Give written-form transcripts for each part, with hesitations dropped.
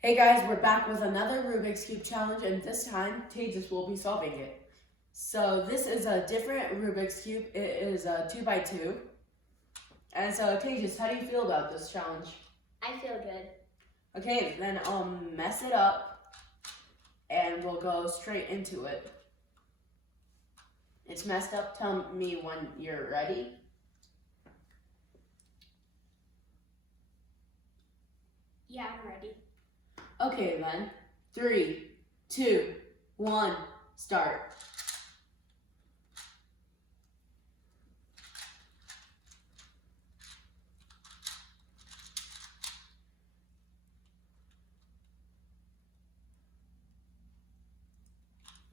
Hey guys, we're back with another Rubik's Cube challenge, and this time Tejas will be solving it. So this is a different Rubik's Cube. It is a 2x2. And so Tejas, how do you feel about this challenge? I feel good. Okay, then I'll mess it up and we'll go straight into it. It's messed up. Tell me when you're ready. Yeah, I'm ready. Okay then, 3, 2, 1, start.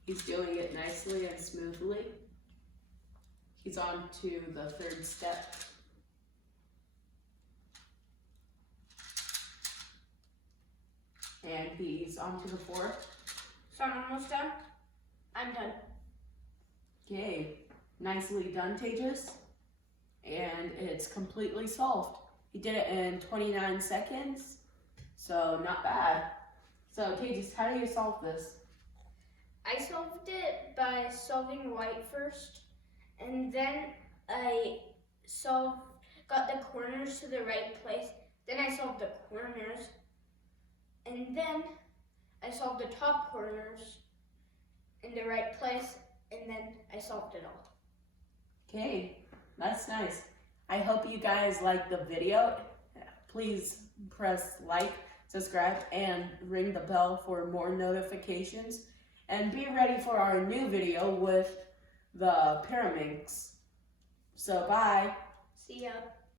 He's doing it nicely and smoothly. He's on to the third step. And he's on to the fourth. So I'm almost done? I'm done. Okay, nicely done, Tejas. And it's completely solved. He did it in 29 seconds, so not bad. So Tejas, how do you solve this? I solved it by solving white first, and then I got the corners to the right place. Then I solved the corners, and then I solved the top corners in the right place, and then I solved it all. Okay, that's nice. I hope you guys like the video. Please press like, subscribe, and ring the bell for more notifications. And be ready for our new video with the pyramids. So bye. See ya.